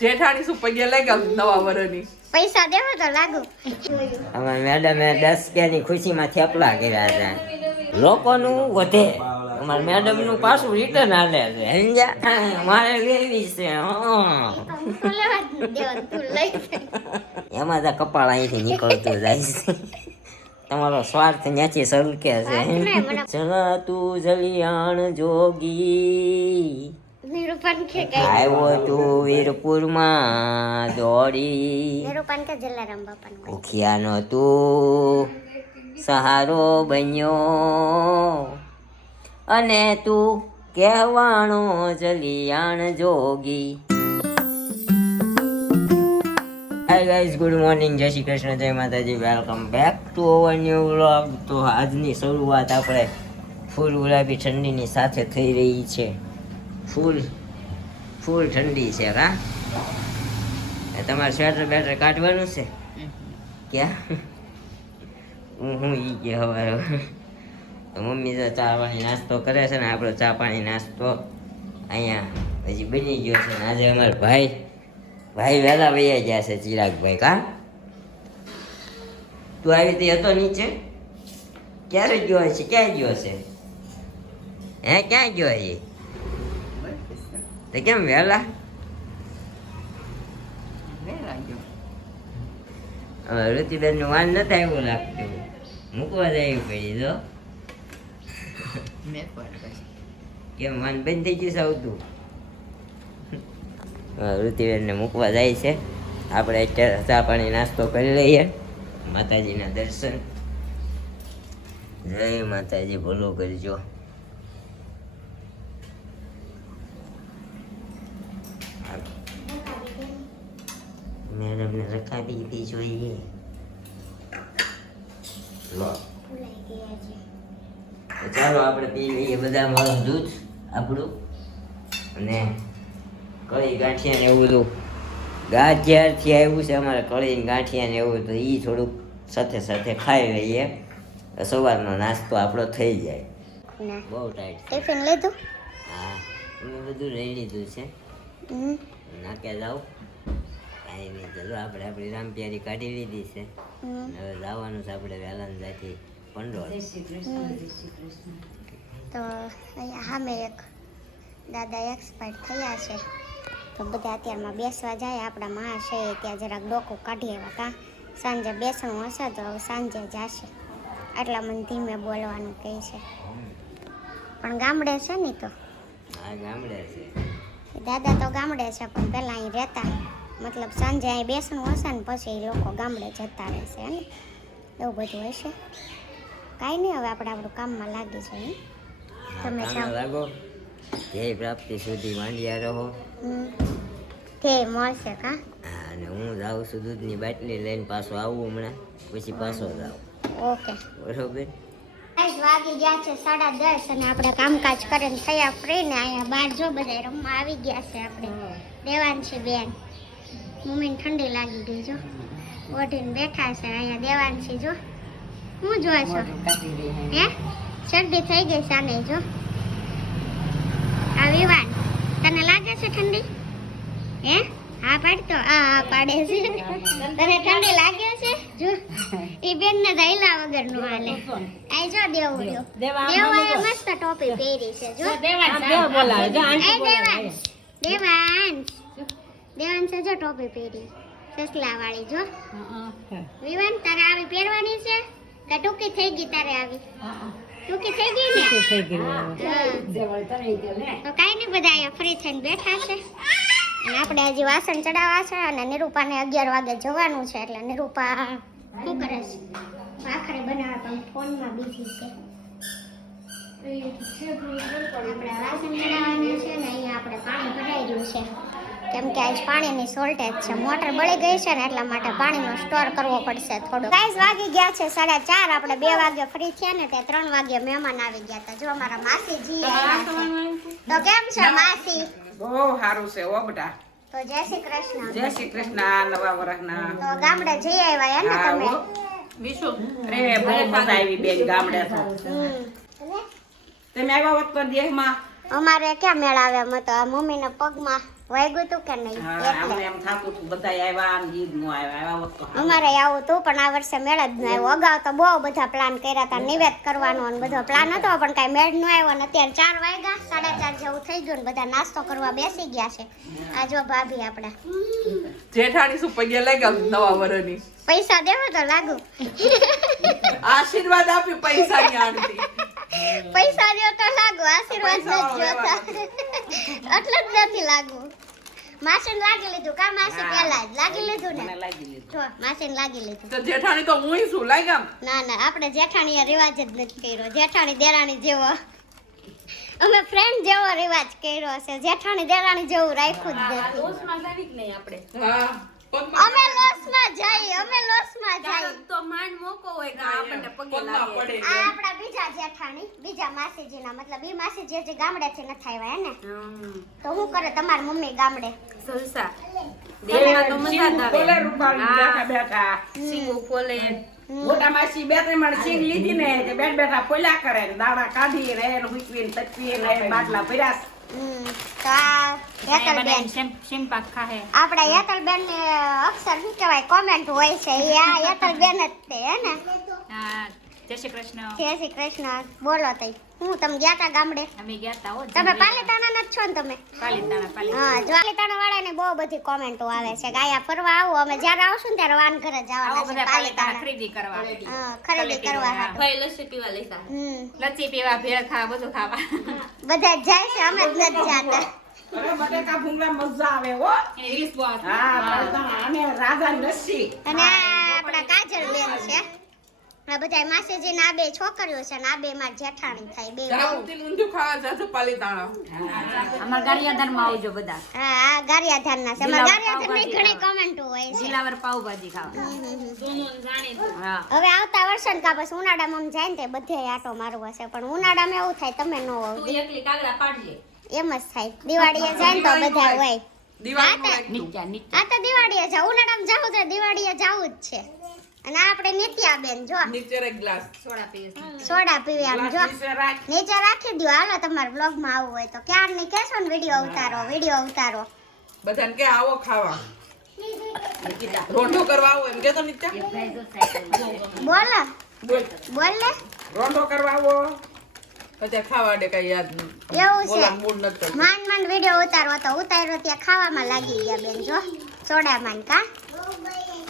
જેઠાણી શું પગે લાગ્યા નવા વર્ષની પૈસા દેવો તો લાગુ. અમારી મેડમે 10 કેની ખુશીમાં થેપલા કર્યા હતા. લોકોનું વધે, અમારા મેડમનું પાછું રિટર્ન આલે છે. સમજ્યા? મારે લેવી છે. એમાં તો કપાળ અહીંથી નીકળતું જાય છે. તમારો સ્વાર્થ ન્યાથી સલકે છે. ચલા તું જલિયાણ જોગી, નિરૂપણ કે ગઈ આવ્યો તું વીરપુરમાં દોડી, નિરૂપણ કે જલારામ બાપાનો ઉખિયાનો તું સહારો બન્યો, અને તું કહેવાણો જલિયાણ જોગી. હાય ગાઈઝ, ગુડ મોર્નિંગ, જય શ્રી કૃષ્ણ, જય માતાજી, welcome back to our new vlog. તો આજની શરૂઆત આપણે ફૂલ ગુલાબી ઠંડીની સાથે થઈ રહી છે. ફૂલ ઠંડી છે. કા તમારે સ્વેટર બેટર કાઢવાનું છે ક્યાં? હું ઈ કે હવે મમ્મી તો ચા પાણી નાસ્તો કરે છે ને આપણો ચા પાણી નાસ્તો અહીંયા હજી બની ગયો છે. ને આજે અમારા ભાઈ વહેલા વૈયા ગયા છે. ચિરાગભાઈ, કા તું આવી રીતે હતો નીચે? ક્યારે ગયો છે? ક્યાં ગયો છે? હે, ક્યાં ગયો છે? તો કેમ વહેલા? ઋતિબેન નું વાન નથી આવ્યું લાગતું, મૂકવા જાય પડી તો કેમ વાન બંધ થઈ ગયું છે આવતું? ઋતિબેન ને મૂકવા જાય છે. આપણે અત્યારે ચા પાણી નાસ્તો કરી લઈએ, માતાજીના દર્શન. જય માતાજી, ભલું કરજો. મેડમને રકાબી દીધી જોઈએ. લો ચાલો આપણે પી લઈએ બદામ વાળું દૂધ આપણું, અને કળી ગાંઠિયા ને એવું બધું. ગાંઠિયાથી આવ્યું છે અમારે કળી ગાંઠિયા ને એવું, તો એ થોડુંક સાથે સાથે ખાઈ લઈએ. સવારનો નાસ્તો આપણો થઈ જાય. બહુ ટાઈટ ટિફિન લીધું? હા, મેં બધું લઈ લીધું છે. નાકે જાવ કાંઈ નહીં. તો આપણે આપણી રામપ્યારી કાઢી લીધી છે. હવે જવાનું છે આપણે વહેલા જાતી પંડોળ. તો અહીંયા સામે એક દાદા એક્સપાયર થયા છે, તો બધા અત્યારમાં બેસવા જાય. આપણા મહાશય ત્યાં જરાક ડોકું કાઢી આવ્યા. કાં સાંજે બેસણું હશે તો હવે સાંજે જશે. આટલા મને ધીમે બોલવાનું કહે છે, પણ ગામડે છે ને. તો હા, ગામડે છે. દાદા તો ગામડે છે, પણ પહેલાં અહીં રહેતા. મતલબ સાંજે અહીં બેસણું હશે ને પછી એ લોકો ગામડે જતા રહેશે ને, એવું બધું હશે. કાંઈ નહીં, હવે આપણે આપણું કામમાં લાગી જઈએ. તમે જાઓ લાગો. ધ્યેય પ્રાપ્તિ સુધી માંડ્યા રહો. ધ્યેય મળશે. કાં હા, અને હું જાઉં છું દૂધની બાટલી લઈને, પાછો આવું હમણાં, પછી પાછો જાઉં. ઓકે, બરોબર. વાગી ગયા છે 10:30 અને આપણે કામકાજ કરીને થયા ફ્રી. ને અહીંયા બહાર જો બધા રમવા આવી ગયા છે. આપણે દેવાંશી બેન, મમ્મીને ઠંડી લાગી ગઈ, જો ઓઢીને બેઠા છે. અહીંયા દેવાંશી જો હું જોવા છો? હે, શરદી થઈ ગઈ છે આને. જો આ વિવાન, તને લાગે છે ઠંડી? હે, હા પાડતો. હા પાડે છે. તને ઠંડી લાગે છે? જો ઈ બેન ને દઈલા વગર નું હાલે. આ જો દેવું જો દેવાએ મસ્ત ટોપી પહેરી છે. જો દેવાંશ જો ટોપી પહેરી સસલા વાળી. જો વિવાન, તારે આવી પહેરવાની છે કે ટૂંકી થઈ ગઈ? તારે આવી ટૂંકી થઈ ગઈ ને? તો કાઈ નહીં, બધા અહીંયા ફ્રી થઈને બેઠા છે. અને આપણે હજી વાસણ ચડાવવા છે, અને નિરૂપાને 11 વાગે જવાનું છે. એટલે નિરૂપા શું કરે છે? ભાખરી બનાવવા, પણ ફોનમાં બીજી છે. આપણે વાસણ ચડાવવાના છે ને અહીંયા આપણે પાણી ભરાઈ રહ્યું છે, કેમ કે આજ પાણીની શોર્ટેજ છે. મોટર બળી ગઈ છે ને એટલા માટે પાણીનો સ્ટોર કરવો પડશે થોડો. ગાઈસ, વાગી ગયા છે 4:30. આપણે 2 વાગે ફ્રી થયા ને તે 3 વાગે મહેમાન આવી ગયા હતા. જો અમારા માસીજી આવ્યા છે. તો કેમ છે માસી? બહુ સારું છે ઓ બેટા. તો જય શ્રી કૃષ્ણ. જય શ્રી કૃષ્ણ, નવા વર્ષના. તો ગામડે જઈ આવ્યા ને તમે? વિશુ રે, બહુ મજા આવી બેન ગામડે. તો તમે આવ્યા હોત તો દેહમાં અમારે ક્યાં મેળ આવે? અમે તો આ મમ્મીના પગમાં વાગ્યું તું કે નહીં હા, એટલે અમને એમ થાતું હતું બધાય આવ્યા આમ ઈદ નો આવ્યા હોત તો સારું. અમારે આવું હતું પણ આ વર્ષે મેળ જ ન આવ્યો. અગાઉ તો બહુ બધા પ્લાન કર્યા હતા, નિવેદ કરવાનો અને બધો પ્લાન હતો પણ કાંઈ મેળ ન આવ્યો. અને અત્યારે 4 વાગ્યા 4:30 જેવું થઈ ગયું ને બધા નાસ્તો કરવા બેસી ગયા છે. આ જો ભાભી આપણે જેઠાણી શું પગે લાગ્યા નવા વર્ષની પૈસા દેવો તો લાગુ આશીર્વાદ આપ્યું પૈસા ની આંટી પૈસા દ્યો તો લાગુ, આશીર્વાદ નથી જોતા એટલે જ નથી લાગુ. માસીને લાગી લીધું કા માસી પહેલા જ લાગી લીધું ને મને લાગી લીધું. જો માસીને લાગી લીધું. તો જેઠાણી તો હું શું લાગ્યા ના ના આપણે જેઠાણીએ રિવાજ જ નથી કર્યો. જેઠાણી દેરાણી જેવો અમે ફ્રેન્ડ જેવો રિવાજ કર્યો છે. જેઠાણી દેરાણી જેવું રાખ્યું જ નથી. દોસ્તમાં જાવી જ નહીં આપણે. હા અમે લોસમાં જઈએ, અમે લોસમાં જઈએ. ક્યારેક તો માંડ મોકો હોય કે આપણને પગે પગમાં લાગે. પડે આ આપણા બીજા જેઠાણી, બીજા માસીજીના મતલબ ઈ માસીજી જે ગામડેથી નથી આવ્યા હે ને, હમ. તો શું કરે તમારી મમ્મી ગામડે? જલસા. દેહમાં તો મજા જ આવે. બોલે રૂપાળી બેઠા બેઠા સીંગું ફોલે. મોટા માસી 2-3 મણ સિંગ લીધી ને તે બેઠ બેઠા ફોલ્યા કરે ને દાણા કાઢી ને એને હુકવીને તકવીને એને બાટલા ભર્યા છે. તો આ હેતલબેન આપડા હેતલબેન ને અક્ષર શું કહેવાય કોમેન્ટ હોય છે એ આ હેતલબેન જ તે હે ને. જય શ્રી કૃષ્ણ. જય શ્રી કૃષ્ણ. બોલો તઈ હું તમે ગયા તા ગામડે? અમે ગયા તા હો તમે પાલીતાણા ના જ છો ને તમે? પાલીતાણા હા, જો પાલીતાણા વાળાને બહુ બધી કોમેન્ટો આવે છે કે આયા ફરવા આવો. અમે જ્યારે આવશું ને ત્યારે વાન ઘરે જવાના આવો છે બધા પાલીતાણા પાલીતાણા. ખરીદી કરવા હા, ખરીદી કરવા હાટુ. ભાઈ લસ્સી પીવા લઈ જા. લચ્છી પીવા ભેળ ખાવા બધું ખાવા બધા જ જાય છે, અમે જ નથી જાતા. અરે બટેકા ભૂંગળા મજા આવે હો. એની રીલ્સ બહુ આવતી. હા પાલતાણા અને રાજાની લસ્સી. અને આ આપણા કાજલબેન છે. આ બધા માસીજી ના 2 છોકરીઓ છે ને આ 2 માં જેઠાણી થાય 2 જાવું બહુ. તીલ ઊંધિયું ખાવા જાજો પાલીતાણા અમારા ગારિયાધારમાં આવજો બધા. હા, આ ગારિયાધાર ના છે. અમારા ગારિયાધાર ની ઘણી કોમેન્ટો હોય છે. જિલ્લાવાર પાવભાજી ખાવા. હા હવે આવતા વર્ષે ને કા પછી ઉનાળામાં આમ જાય ને તે બધે આટો મારવો છે પણ ઉનાળામાં એવું થાય તમે ન હોવ તું એકલી કાગડા પાડજે. એમ જ થાય. દિવાળીએ જાય ને તો બધા હોય. દિવાળીનું હા, એક નીચા નીચા આ તો દિવાળીએ જાવ, ઉનાળામાં જાવ તો દિવાળીએ જાવું જ છે. અને આ આપણે નિત્યાબેન જો નીચે એક ગ્લાસ સોડા પીવે છે. સોડા પીવે આમ જો ગ્લાસ નીચે રાખ. નીચે રાખી દો. હાલો તમારા બ્લોગમાં આવવું હોય તો ક્યારની કહેશો ને વિડીયો ઉતારો. બધાને કે આવો ખાવા રોંઢો કરવા આવો એમ કે તો નીચે ભાઈ જો સાયકલ. બોલો બોલ લે. રોંઢો કરવા આવો. પછી ખાવા દે કઈ યાદ નહીં એવું છે. બોલા મૂડ નથી કરતો. માંડ વિડીયો ઉતારવો તો ઉતાર્યો ત્યાં ખાવામાં લાગી ગયા બેન જો સોડામાં કા.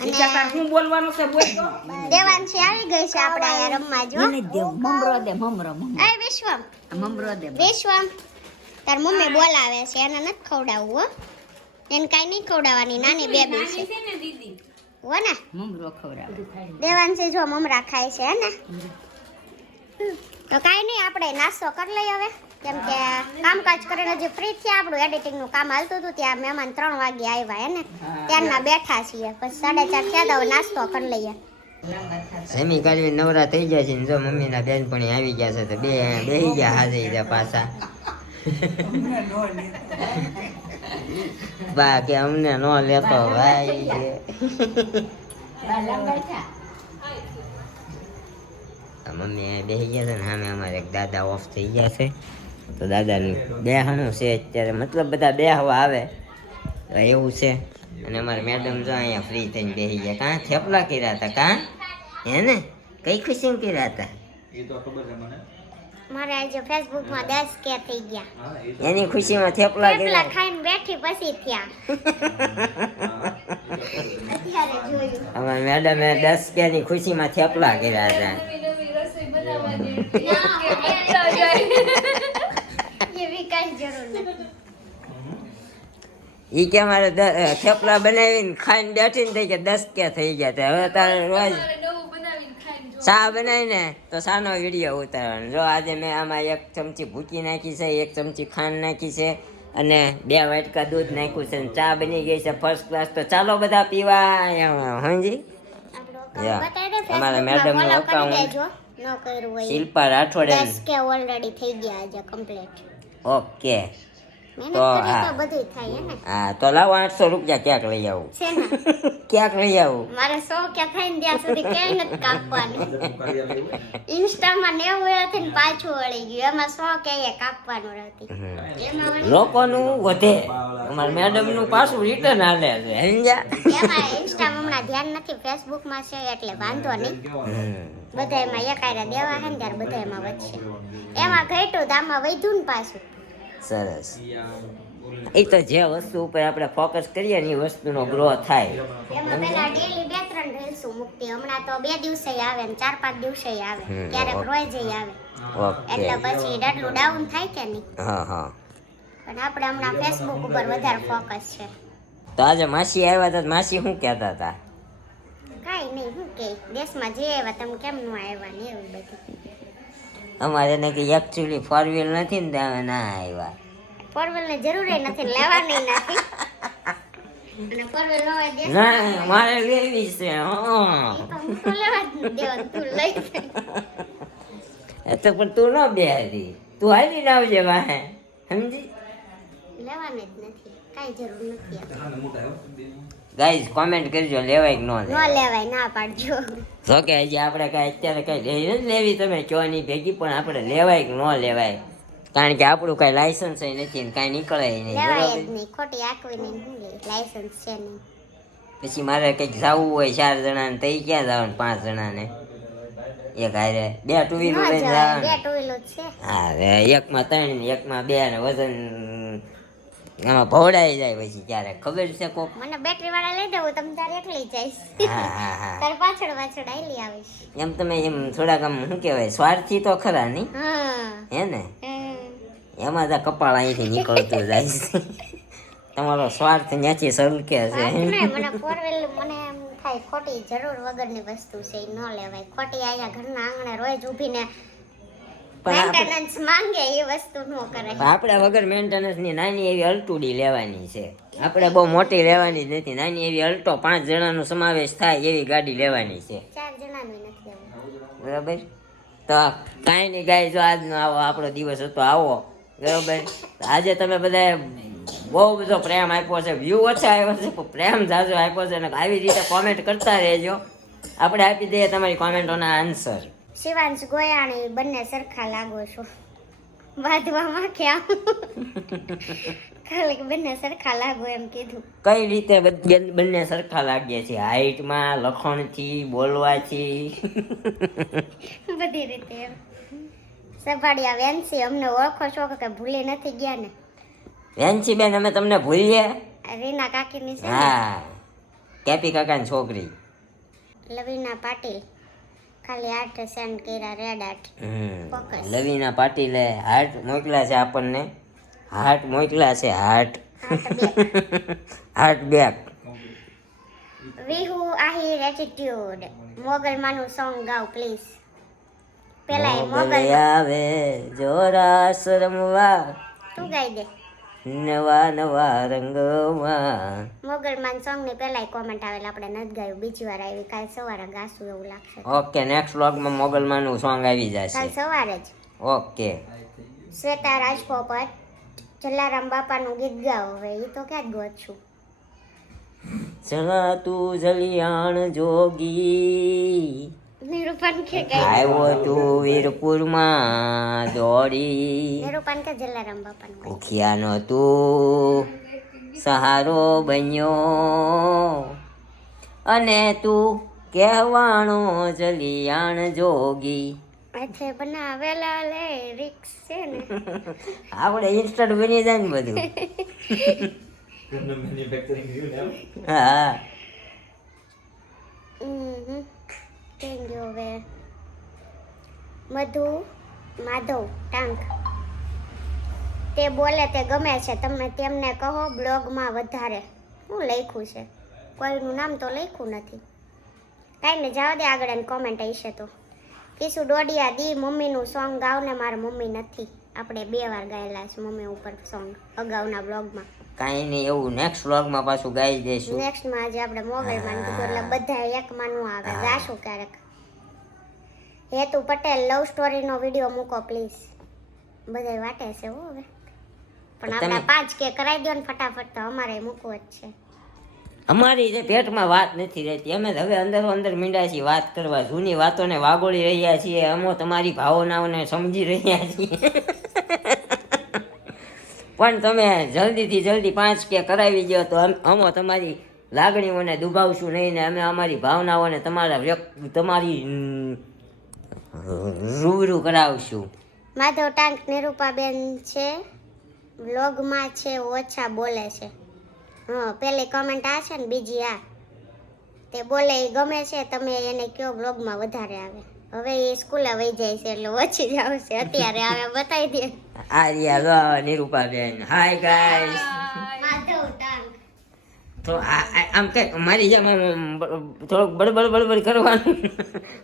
નીચે તાર અને શું બોલવાનું છે બોલ તો. દેવાંશી આવી ગઈ છે આપણે અહીંયા રમવા જો. મમરો દે મમરો એ વિશ્વમ મમરો દે વિશ્વમ તાર મમ્મી બોલાવે છે એને નથી ખવડાવવું હો. એને કાંઈ નહીં ખવડાવવાની નાની બેબી છે હો ને. મમરો ખવડાવે. દેવાંશી જો મમરા ખાય છે હે ને. તો કાંઈ નહીં આપણે નાસ્તો કરી લઈએ હવે કેમ કે કામકાજ કરીને જે ફ્રી થયા આપણું એડિટિંગનું કામ હાલતું હતું ત્યાં મહેમાન 3 વાગે આવ્યા હે ને ત્યારના બેઠા છીએ પછી 4:30 થયા તો હવે નાસ્તો કરી લઈએ. સમી કાઢવી નવરા થઈ ગયા છે ને જો મમ્મીના બેનપણી આવી ગયા છે તો બેહી ગયા હાજરી ગયા પાછા બા કે અમને નો લેતો ભાઈ મમ્મી બેસી ગયા છે ને સામે અમારે એક દાદા ઓફ થઈ ગયા છે તો દાદાનું બેહાણું છે અત્યારે મતલબ બધા બેહવા આવે તો એવું છે અને અમારે મેડમ જો અહીંયા ફ્રી થઈને બેસી ગયા કાં થેપલા કર્યા હતા કાં હે ને કઈ ખુશી કર્યા હતા મારે આજે ફેસબુકમાં 10K થઈ ગયા. એની ખુશીમાં થેપલા થેપલા કર્યા ખાઈને બેઠી પછી થયા. અત્યારે જોયું. અમારે મેડમે 10K ની ખુશીમાં થેપલા કર્યા હતા એવી કાંઈ જરૂર નથી. ઈ કે મારે થેપલા બનાવીને ખાઈને બેઠી ને થઈ ગયા 10K થઈ ગયા હતા હવે તારે રોજ ચા બનાવીને તો સાનો વિડીયો ઉતારવાનો જો આજે મેં આમાં 1 ચમચી ભૂકી નાખી છે 1 ચમચી ખાંડ નાખી છે અને 2 વાટકા દૂધ નાખ્યું છે અને ચા બની ગઈ છે ફર્સ્ટ ક્લાસ તો ચાલો બધા પીવા હાજી બતાવી દે અમારા ફેસબુકમાં મેડમનું ફોલો કરી account. દેજો ન કર્યું હોય. શિલ્પા રાઠોડ 10K ઓલરેડી થઈ ગયા આજે કમ્પ્લીટ. ઓકે મહેનત તો કરી હા. તો બધું થાય હે ને હા તો લાવો 800 રૂપિયા ક્યાંક લઈ આવું છે ને ક્યાંક લઈ આવું મારે 100 ક્યાં થાય ને ત્યાં સુધી કઈ નથી કાપવાનું ઇન્સ્ટામાં 90 હતી ને પાછું વળી ગયું એમાં 100 ક્યાંય કાપવાનું રહેતી એમાં વળી લોકોનું વધે અમારા મેડમ નું પાછું રિટર્ન હાલે છે સમજ્યા એમાં ઇન્સ્ટામાં હમણાં ધ્યાન નથી ફેસબુકમાં છે એટલે વાંધો નહીં બધા એમાં એકાયરા દેવા હે ને ત્યારે બધા એમાં વધશે એમાં ઘટ્યું તો આમાં વધ્યું ને પાછું સરસ એ તો જે વસ્તુ ઉપર આપણે ફોકસ કરીએ ને એ વસ્તુનો ગ્રો થાય એમાં પેલા ડેલી 2-3 રીલ્સ મૂકતી હમણાં તો 2 દિવસે આવે ને 4-5 દિવસે આવે ક્યારેક રોજે આવે ઓકે એટલે પછી એટલું ડાઉન થાય કે નહીં હા હા પણ આપણે હમણાં ફેસબુક ઉપર વધારે ફોકસ છે તો આજે માસી આવ્યા હતા તો માસી શું કહેતા હતા કાંઈ નહીં શું કે દેશમાં જે આવ્યા તમે કેમ નું આવ્યા ને એવું બધું અમારે એને કે એકચ્યુઅલી 4 વ્હીલ નથી ને ત્યાં ના આવ્યા 4 વ્હીલની જરૂર નથી ને લેવાની નથી અને 4 વ્હીલ ન હોય દેશ ના મારે લેવી છે હા હું તો લેવા જ નથી દેવાનું તું લઈ જા. એ તો પણ તું ન બેહરી તું હાલી ના આવજે વાહે સમજી લેવાની જ નથી કાંઈ જરૂર નથી ગાઈઝ કોમેન્ટ કરજો લેવાય કે ન ન લેવાય લેવાય ના પાડજો જો કે હજી આપણે કાંઈ અત્યારે કાંઈ લઈ નથી લેવી તમે ચોની ભેગી પણ આપણે લેવાય કે ન લેવાય કારણ કે આપણું કાંઈ લાયસન્સ નથી ને કાંઈ નીકળે નહીં લેવાય જ બરોબર નહીં ખોટી આકવી નહીં શું લે લાયસન્સ છે નહીં પછી મારે કંઈક જવું હોય 4 જણાને તો ઈ ક્યાં જવાનું 5 જણાને એક હારે 2 ટુ વ્હીલર ન લઈને જવાય જવાનું 2 ટુ વ્હીલર છે હા એકમાં 3 ને એકમાં 2 ને વજન એમાં ભવડાઈ જાય પછી ક્યારેક ખબર છે કોક મને બેટરી વાળા લઈ દઉં તમે તારે એકલી જઈશ હા હા હા તારે પાછળ પાછળ આયલી આવીશ એમ તમે એમ થોડાક આમ શું કહેવાય સ્વાર્થી તો ખરા નહીં હા હે ને હમ. એમાં તો કપાળ અહીંથી નીકળતું જાય છે તમારો સ્વાર્થ ત્યાંથી સલકે છે વાત નહીં, મને 4 વ્હીલ મને એમ થાય ખોટી જરૂર વગરની વસ્તુ છે ઈ ન લેવાય ખોટી આયા ઘરના આંગણે રોજ ઊભીને પણ આપણે મેન્ટેનન્સ માંગે એ વસ્તુ ન કરાય આપણે વગર મેન્ટેનન્સની નાની એવી અલ્ટુડી લેવાની છે આપણે બહુ મોટી લેવાની જ નથી નાની એવી અલ્ટો 5 જણાનો સમાવેશ થાય એવી ગાડી લેવાની છે 4 જણાનું નથી લેવું બરાબર તો કાંઈ નહીં ગાય જો આજનો આવો આપણો દિવસ હતો આવો બરાબર આજે તમે બધાએ બહુ બધો પ્રેમ આપ્યો છે વ્યૂ ઓછા આવ્યો છે પણ પ્રેમ ઝાઝો આપ્યો છે અને આવી રીતે કોમેન્ટ કરતા રહેજો આપણે આપી દઈએ તમારી કોમેન્ટોના આન્સર શિવાંશ ગોયાણી બંને સરખા લાગો છો વાદવામાં ક્યાં ખાલી બંને સરખા લાગો એમ કીધું કઈ રીતે બંને સરખા લાગીએ છીએ હાઈટમાં લખણથી બોલવાથી બધી રીતે એમ સભાડિયા વેન્સી અમને ઓળખો છો કે ભૂલી નથી ગયા ને વેન્સી બેન અમે તમને ભૂલીએ રીના કાકીની છે ને? હા કેપી કાકાની છોકરી લવીના પાટીલ ખાલી 8 સેન્ટ કર્યા રેડ 8 ફોકસ. લવીના પાટીલે હાર્ટ મોકલ્યા છે આપણને હાર્ટ મોકલ્યા છે હાર્ટ હાર્ટ બેક વિહુ આહિર એટીટ્યુડ મોગલમાનું સોંગ ગાઓ પ્લીઝ પેલા એ મોગલ મોગલ આવે જોરાસ રમવા તું ગાઈ દે નવા નવા રંગમાં મોગલમાન સોંગ ની પેલા કોમેન્ટ આવેલા આપણે નથી ગાયું બીજી વાર આવી કાલ સવારે ગાશું એવું લાગશે ઓકે નેક્સ્ટ વ્લોગમાં મોગલમાનું સોંગ આવી કાલ જશે સવારે જ ઓકે શ્વેતા રાજપોપટ જલારામ બાપાનું ગીત ગાઓ હવે એ તો ક્યાં જ ગોત છું ચલા તું જલિયાણ જોગી નિરૂપણ કે ગાઈ આવ્યો તું વીરપુરમાં દોડી નિરૂપણ કે જલારામ બાપાનું ગાઈ. ભૂખ્યાનો તું સહારો બન્યો અને તું કહેવાણો જલિયાણ જોગી માથે બનાવેલા lyrics છે ને આપણે ઇન્સ્ટન્ટ બની જાય ને બધું હા થેન્ક યુ હવે મધુ માધવ ટાંક તે બોલે તે ગમે છે તમે તેમને કહો બ્લોગમાં વધારે શું લખ્યું છે કોઈનું નામ તો લખ્યું નથી કાંઈ ને જાવ દે આગળ એની કોમેન્ટ હશે તો કિશુ ડોડિયા દી મમ્મીનું સોંગ ગાવ ને મારા મમ્મી નથી આપણે 2 વાર ગાયેલા છે મમ્મી ઉપર સોંગ અગાઉના બ્લોગમાં કાંઈ નહીં એવું નેક્સ્ટ વ્લોગમાં પાછું ગાઈ દઈશું નેક્સ્ટમાં આજે આપણે મોબાઈલમાં કીધું એટલે બધા એકમાં નું આવે ગાશું ક્યારેક હેતુ પટેલ લવ સ્ટોરીનો વિડીયો મૂકો પ્લીઝ બધાય વાટે છે હો હવે પણ આપણે 5K કરાવી દો ને ફટાફટ તો અમારે મૂકવો જ છે. અમારી જે પેટમાં વાત નથી રહેતી, અમે હવે અંદરો અંદર મીંડા છીએ વાત કરવા, જૂની વાતોને વાગોળી રહ્યા છીએ, અમો તમારી ભાવનાઓને સમજી રહ્યા છીએ. પણ તમે જલ્દીથી જલ્દી 5K કરાવી દો તો અમો તમારી લાગણીઓને દુભાવશું નહીં ને અમે અમારી ભાવનાઓને તમારી રૂબરૂ કરાવશું. માધવ ટાંક નિરૂપાબેન છે વ્લોગમાં છે ઓછા બોલે છે. હા, પહેલી કમેન્ટ આ છે ને બીજી આ તે બોલે એ ગમે છે, તમે એને કયો વ્લોગમાં વધારે આવે. હવે એ સ્કૂલે વહી જાય છે એટલે ઓછી જ આવશે, અત્યારે આવે બતાવી દે. આર્યા નિરૂપાબેન, હાય ગાઈસ. માધવ ટાંક તો આમ કે મારી જેમ થોડુંક બળબડ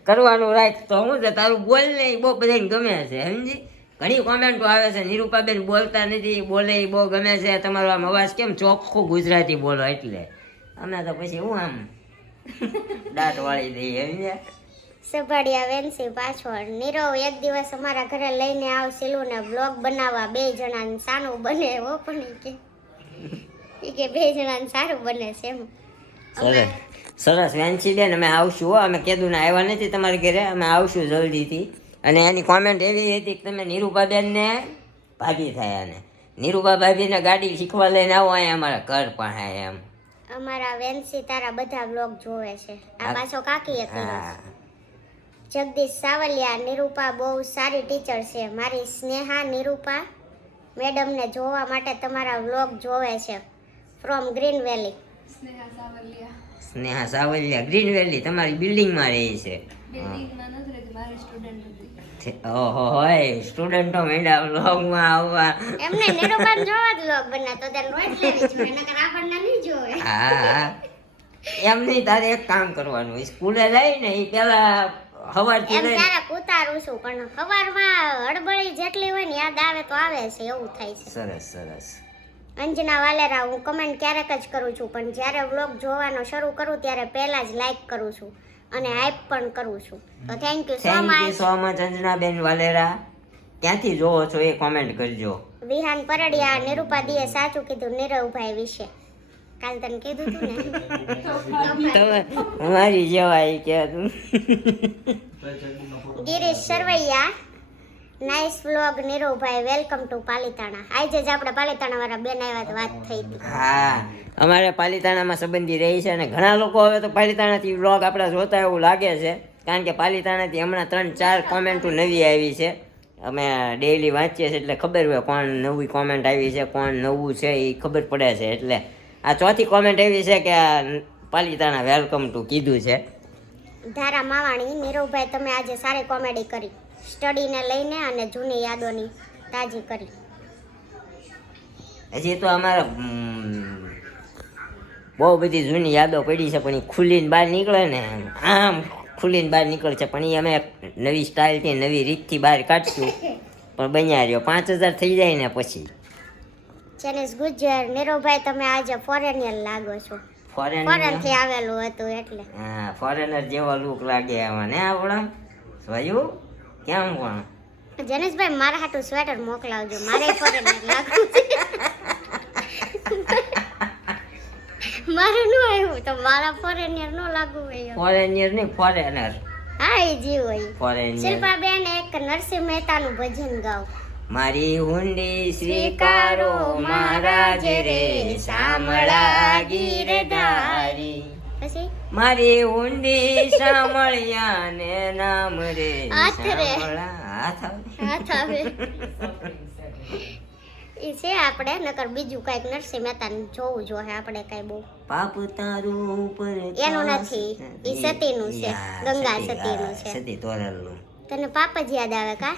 કરવાનું રાખ તો હું છે તારું બોલ ને બહુ બધાને ગમે છે સમજી. ઘણી કોમેન્ટો આવે છે નિરૂપાબેન બોલતા નથી, બોલે બહુ ગમે છે, તમારો આમ અવાજ કેમ ચોખ્ખું ગુજરાતી બોલો, એટલે અમે તો પછી હું આમ દાંત વાળી દઈએ સમજ્યા. સભાડિયા વેન્સી પાછળ નીરવ એક દિવસ અમારા ઘરે લઈને આવ સિલું ને વ્લોગ બનાવવા, 2 જણાને સાનું બને એવો પણ કે 2 જણાને સારું બને છે એમ. સરસ સરસ વેન્સી બેન, અમે આવશું હો, અમે કીધું ને આવ્યા નથી તમારા ઘરે, અમે આવશું જલ્દીથી. અને એની કોમેન્ટ એવી હતી કે તમે નિરૂપાબેનને ભાગી થયા ને નિરૂપા ભાભીને ગાડી શીખવા લઈને આવો અહીંયા અમારા ઘર પાસે એમ. અમારા વેન્સી તારા બધા વ્લોગ જોવે છે. આ પાછો કાકીએ કર્યો છે. જગદીશ સાવલિયા, નિરૂપા બહુ સારી ટીચર છે. મારી સ્નેહા નિરૂપા મેડમને જોવા માટે તમારા વ્લોગ જોવે છે. From green valley. Sneha Savaliya green valley તમારી બિલ્ડિંગમાં રહી છે. ઓહો હોય સ્ટુડન્ટો મેંડા વ્લોગમાં આવવા. એમને નિરૂપા જોવા જ વ્લોગ બનાતો તેને રોજ લેવી જોઈએ, નકર આપણને નહીં જોવે. હા એમ નહીં, તારે એક કામ કરવાનું, સ્કૂલે લઈને એ પેલા સવારથી એમ લઈને ક્યારેક ઉતારું છું પણ સવારમાં હડબડી જેટલી હોય ને યાદ આવે તો આવે છે એવું થાય છે. સરસ સરસ. અંજના વાલેરા, હું કમેન્ટ ક્યારેક જ કરું છું પણ જ્યારે વ્લોગ જોવાનો શરૂ કરું ત્યારે પહેલા જ લાઈક કરું છું અને હાઈપ પણ કરું છું. તો thank you so thank you much. So much અંજનાબેન વાલેરા. ક્યાંથી જોવો છો એ કોમેન્ટ કરજો. વિહાન પરડિયા, નિરૂપાદીએ સાચું કીધું નીરવભાઈ વિશે. કાલ તને કીધું તું ને. તમે અમારી જેવા કે ગિરીશ સરવૈયા, નાઇસ વ્લોગ નીરવભાઈ, વેલકમ ટુ પાલીતાણા. આજે જ આપણે પાલીતાણા વાળા બેન આવ્યા તો વાત થઈ હતી. હા અમારે પાલીતાણામાં સંબંધી રહી છે અને ઘણા લોકો હવે તો પાલીતાણાથી વ્લોગ આપણા જોતા એવું લાગે છે, કારણ કે પાલીતાણાથી હમણાં 3-4 કોમેન્ટો નવી આવી છે. અમે ડેઈલી વાંચીએ છીએ એટલે ખબર હોય કોણ નવી કોમેન્ટ આવી છે, કોણ નવું છે એ ખબર પડે છે. એટલે આ 4થી કોમેન્ટ એવી છે કે પાલીતાણા વેલકમ ટુ કીધું છે. ધારા માવાણી, નીરવભાઈ તમે આજે સારી કોમેડી કરી, સ્ટડીને લઈને અને જૂની યાદોની તાજી કરી. હજી તો અમારા બહુ બધી જૂની યાદો પડી છે પણ એ ખુલ્લીને બહાર નીકળે ને આમ ખુલ્લીને બહાર નીકળશે, પણ એ અમે નવી સ્ટાઇલથી નવી રીતથી બહાર કાઢશું. પણ બન્યા રહ્યો 5000 થઈ જાય ને પછી. જેનિસ ગુજર, નીરવભાઈ તમે આજે ફોરેનિયર લાગો છો. ફોરેન થી આવેલું હતું એટલે. હા ફોરેનર જેવો લુક લાગે આમાં ને આપણા જોયું કેમ પણ. જનેશભાઈ મારા હાટું સ્વેટર મોકલાવજો, મારે ફોરેનર લાગવું છે. મારું નો આવ્યું તો મારા ફોરેનિયર નો લાગવું હોય. ફોરેનિયર નહીં ફોરેનર. હા એ જીવ હોય. ફોરેનિયર. શિલ્પાબેન એક નરસિંહ મહેતાનું ભજન ગાઓ. મારી હુંડી સ્વીકારો મહારાજ રે સામળા ગીરધારી. પછી મારી હુંડી સામળિયા ને નામ રે હાથ રે. સામળા. હાથ આવે. એ છે આપણે નકર બીજું કઈક નરસિંહ મહેતા જોવું જોઈએ આપણે કઈ બહુ. પાપ તારું ઉપર એનું નથી, એ સતીનું છે, ગંગા સતીનું છે. સતી તોરલનું. તને પાપ જ યાદ આવે કા?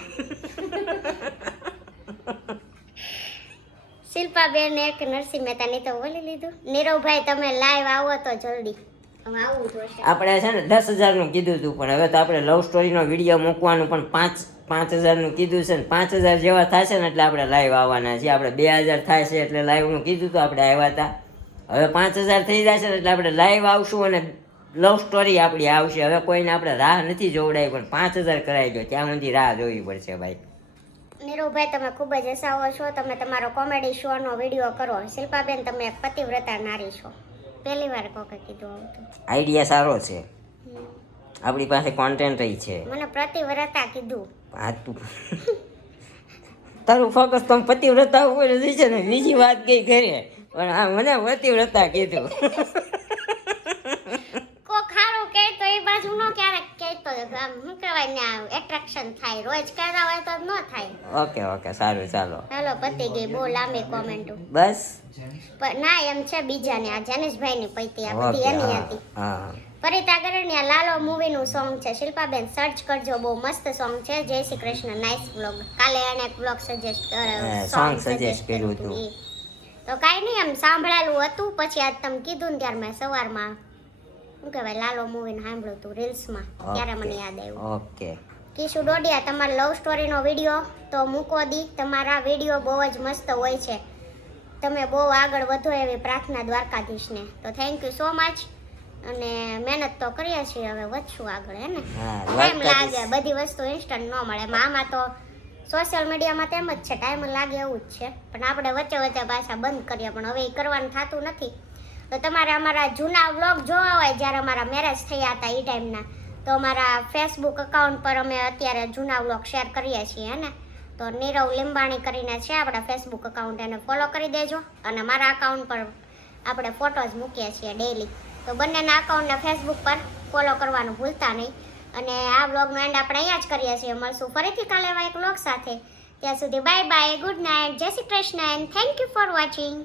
શિલ્પાબેન એક નરસિંહ મહેતા ની તો બોલી લીધું. નીરવભાઈ તમે લાઈવ આવો તો જલ્દી. હવે આવવું જોશે. આપણે છે ને 10,000 નું કીધું હતું પણ હવે તો આપણે લવ સ્ટોરીનો વિડીયો મૂકવાનું પણ 5,000 નું કીધું છે ને 5,000 જેવા થશે ને એટલે આપણે લાઈવ આવવાના છીએ. આપણે 2,000 થાય છે એટલે લાઈવ નું કીધું તો આપણે આવ્યા હતા. હવે 5,000 થઈ જશે ને એટલે આપણે લાઈવ આવશું અને લવ સ્ટોરી આપણી આવશે. હવે કોઈને આપણે રાહ નથી જોવડાવી પણ 5,000 કરાઈ ગયો ત્યાં સુધી રાહ જોવી પડશે ભાઈ. નીરુભાઈ તમે ખૂબ જ હસાવો છો. તમે તમારો કોમેડી શોનો વિડીયો કરો. શિલ્પાબેન તમે એક પતિવ્રતા નારી છો. પહેલી વાર કોકે કીધું આવું તો. આઈડિયા સારો છે, આપણી પાસે કોન્ટેન્ટ છે. મને પ્રતિવ્રતા કીધું. હા તું તારું ફોકસ તો પતિવ્રતા ઉપર જ છે ને, બીજી વાત કઈ કરે, પણ આ મને પતિવ્રતા કીધું. કો ખારું કે તો એ બાજુ નો ક્યારેક કહેતો આમ શું કહેવાય ને એટ્રેક્શન થાય. રોજ કહેતા હોય તો ન થાય. ઓકે ઓકે સારું ચાલો. હેલો પતી ગઈ બહુ લાંબી કોમેન્ટો. બસ ના એમ છે બીજાને આ જનેશભાઈ ની પૈતી આ બધી ઓકે એની હા હતી. હા પરિતા ગરણિયા લાલો મૂવીનું સોંગ છે. શિલ્પાબેન સર્ચ કરજો, બહુ મસ્ત સોંગ છે. જય શ્રી કૃષ્ણ, નાઇસ વ્લોગ. કાલે એને એક વ્લોગ સોંગ સજેસ્ટ કર્યું હતું. તો કાંઈ નહીં એમ સાંભળેલું હતું, પછી આજ તમે કીધું ને ત્યારે મેં સવારમાં શું કહેવાય લાલો મૂવીને સાંભળ્યું હતું રીલ્સમાં, ત્યારે મને યાદ આવ્યું. ઓકે કિશુ ડોડિયા તમારા લવ સ્ટોરીનો વિડીયો તો મૂકો દી. તમારા વિડીયો બહુ જ મસ્ત હોય છે. તમે બહુ આગળ વધો એવી પ્રાર્થના દ્વારકાધીશને. તો થેન્ક યુ સો મચ. અને મહેનત તો કરીએ છીએ, હવે વધશું આગળ હે ને. ટાઈમ લાગે, બધી વસ્તુ ઇન્સ્ટન્ટ ન મળે. આમાં તો સોશિયલ મીડિયામાં તેમ જ છે, ટાઈમ લાગે એવું જ છે. પણ આપણે વચ્ચે વચ્ચે પાછા બંધ કરીએ, પણ હવે એ કરવાનું થતું નથી. તો તમારે અમારા જૂના વ્લોગ જોવા હોય જ્યારે અમારા મેરેજ થયા હતા એ ટાઈમના, તો અમારા ફેસબુક અકાઉન્ટ પર અમે અત્યારે જૂના વ્લોગ શેર કરીએ છીએ ને. તો નીરવ લીંબાણી કરીને છે આપણા ફેસબુક અકાઉન્ટ, એને ફોલો કરી દેજો. અને મારા અકાઉન્ટ પર આપણે ફોટોઝ મૂકીએ છીએ ડેઈલી, તો બંનેના અકાઉન્ટને ફેસબુક પર ફોલો કરવાનું ભૂલતા નહીં. અને આ વ્લોગનો એન્ડ આપણે અહીંયા જ કરીએ છીએ. મળશું ફરીથી કાલે એવા એક વ્લોગ સાથે. ત્યાં સુધી બાય બાય, ગુડ નાઇટ, જય Shri Krishna and thank you for watching.